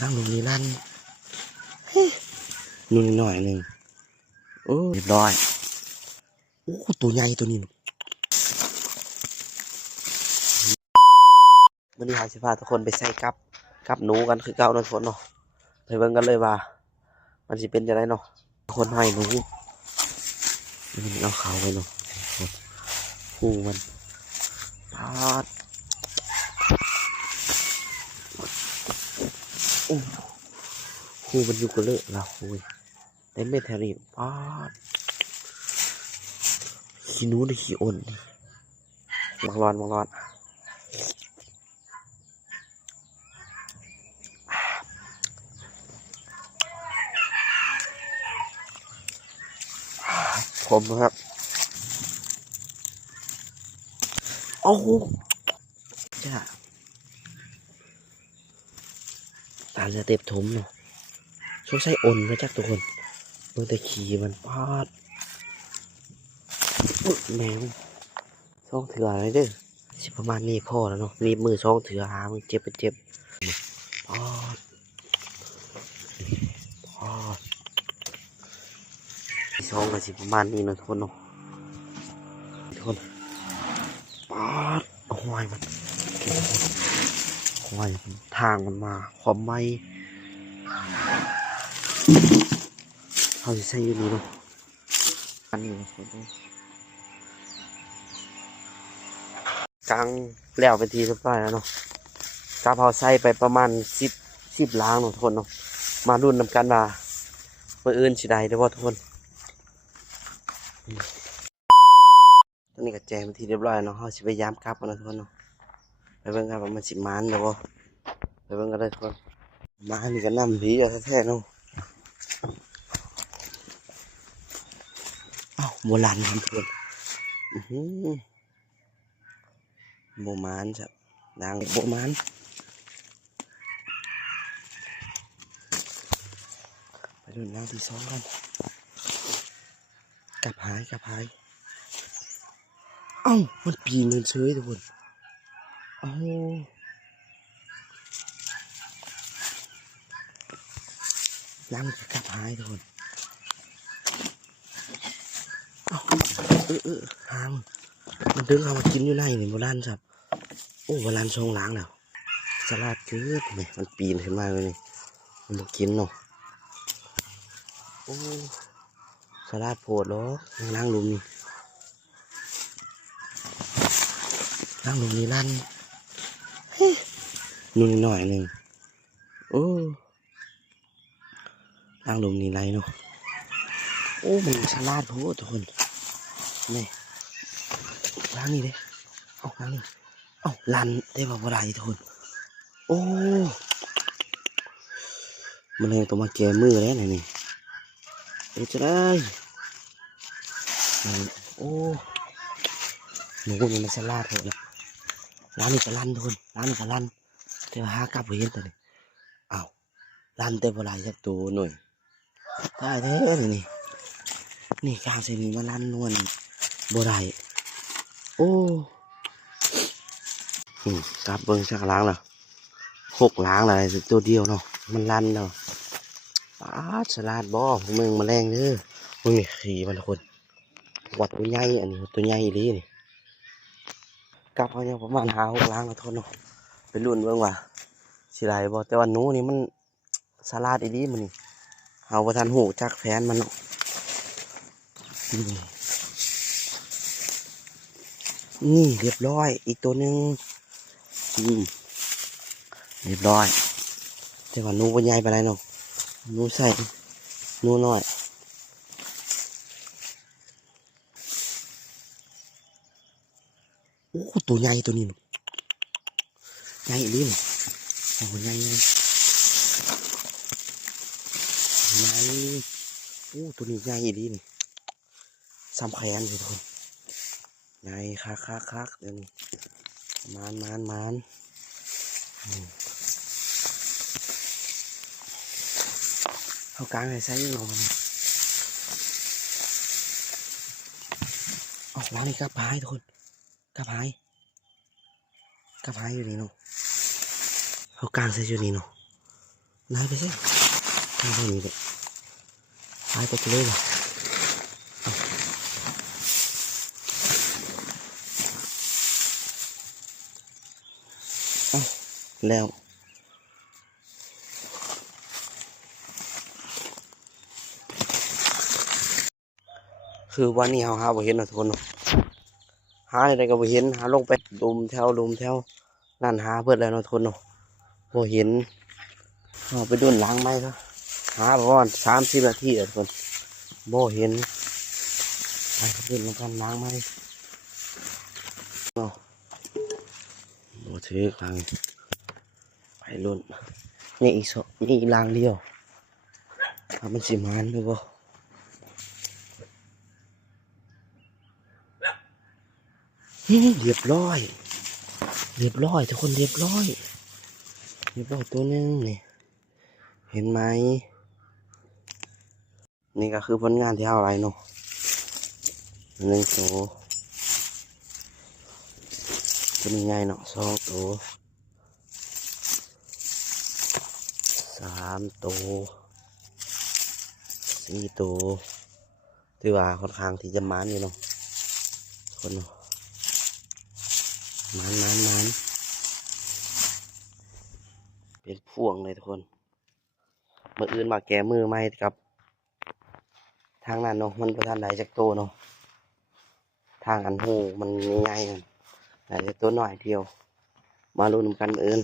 นั่งลงนี่ลั่นนุ่นหน่อยหนึ่งโอ้เรียบร้อยโอ้ตัวใหญ่ตัวนี้วันนี้หาสิพาทุกคนไปใส่กับหนูกันคือเก่าทุกคนเนาะไปเบิ่งกันเลยว่ามันสิเป็นจะได้เนาะคนให้หนูมันเอาเขาไปเนาะคู่มันพาดคู่มันอยู่กันเลยเราโอ้ยเต็มไปแถวนี้พาดขี้หนูหรือขี้อ่อนมังร้อนผมครับโอ้จ้าตาเรือเต็บถมเนาะสงสัยอ่อนนะจักทุกคนเมื่อแต่ขี่มันพาดแมวช่องเถื่ออะไรเด้อสิประมาณนี้พ่อแล้วเนาะรีบมือช่องเถื่อหามึงเจ็บพาดช่องก็สิประมาณนี้เนาะทุกคนเนาะทุกคนปาดโอ้ยมันโอ้ยทางมันมาความไม่เขาจะใส่อยู่นี่เนาะอันนี้กลางแล้วเป็นทีเรียบร้อยแล้วเนาะกาเพราใส่ไปประมาณ10ล้างเนาะทุกคนเนาะมารุ่นนำกันว่าเมื่ออื่นสิได้เด้อว่าทุกคนตอนนี้ก็แจงเป็นทีเรียบร้อยเนาะเขาสิไปย้ำกลับกันนะทุกคนเนาะไปเบิ่งครับว่ามันสิมันเด้อบ่ไปเบิ่งกันเลยทุกคนมานี่ก็น้ำดีแท้ๆเนาะอ้าวโบราณครับทุกคนโบมานจ้ะนางโบมานไปดูนางที่สองกันกลับหายเอ้ามันปีนเงินเฉยทุกคนเอ้าน้ำกลับหายทุกคนเอ้าหามมันดึงเอามากินอยู่ในนี่โบราณจ้ะโอ้โบราณช่องล้างแล้วสลัดเกิดไหมมันปีนขึ้นมาเลยนี่มันมากินเนาะโอ้สลัดโผล่หรอล้างลุมนี่ล้างลุมนี่ลั่นนุ่นหน่อยหนึ่งโอ้ล้างลุมนี่ไรเนาะโอ้มันสลัดโผล่ทุกคนนี่ล้างนี่เด้เอาล้างนี่เอาลั่นได้ป่าวอะไรทุกคนโอ้มันเลยต้องมาแก้มือแล้วนี่จะได้โอ้หนูมันสลัดโผล่แล้วร้านนี้ก็ลั่นทุกคนร้านนี้ก็ลั่นแต่ว่าหากลับไปเห็นตัวนี้อ้าวลั่นแต่บ่ได้สักตัวหน่อยได้แท้นี่กาวเซนีมาลั่นนวลบ่ได้โอ้กลับเบิ่งชักล้างแล้ว6ล้างอะไรตัวเดียวเนาะมันลั่นเนาะป้าสลัดบ่มึงมาแรงเด้อมึงนี่ขี่มันทุกคนวัดตัวใหญ่อันนี้ตัวใหญ่อีหลีนี่กลับเขาเนี่ยประมาณ5-6ล้างแล้วทุกคนเนาะไปลุ้นเบิ่งว่าสิได้บ่แต่ว่าหนูนี่มันสลัดอีหลีมันนี่เอาบ่ทันหูจักแผนมันเนาะนี่เรียบร้อยอีกตัวหนึ่งเรียบร้อยแต่ว่าหนูเป็นใหญ่ไปไหนเนาะหนูใส่หนูน้อยโอ้ตัวใหญ่ตัวนี้ใหญ่ลิ้นโอ้ใหญ่โอ้ตัวนี้ใหญ่ลิ้นซ้ำแขนอยู่ทุกคนใหญ่คักเดี๋ยวนี้มานเอากลางให้ใส่ยังไงมันเอาล้างนี่กระพายทุกคนกระพายอยู่นี่เนาะเอากลางใส่อยู่นี่เนาะ นายไปสินายไปนี่เลยนายไปกันเลยเหรอเอาแล้วคือวันนี้เราหาบ่เห็นนะทุกคนเนาะหาอะไรก็บ่เห็นหาลงไปลุมแถวนั่นหาเพื่อนแล้วเนาะทุกคนเนาะบ่เห็นเอาไปดุนล้างไม้ก็หาประมาณ30 นาทีทุกคนบ่เห็นไปดุนกันล้างไม้เนาะบ่ถือครั้งไปลุ่นนี่อีกนี่อีกล้างเดียวมันสิมันหรือบ่เรียบร้อยทุกคนเรียบร้อยตัวนึงนี่เห็นไหมนี่ก็คือผลงานที่เอาอะไรเนาะ1 ตัวเป็นยังไงเนาะ2 ตัว3 ตัว4 ตัวถือว่าค่อนข้างที่จะมันอยู่เนาะคนเนาะมันเป็นพ่วงเลยทุกคนเมื่ออื่นมาแก้มือไม่กับทางนั้นเนาะมันประทานใดจากโตเนาะทางอันหูมันง่ายๆกันแต่ตัวหน่อยเดียวมาลุ้นกันมื้ออื่น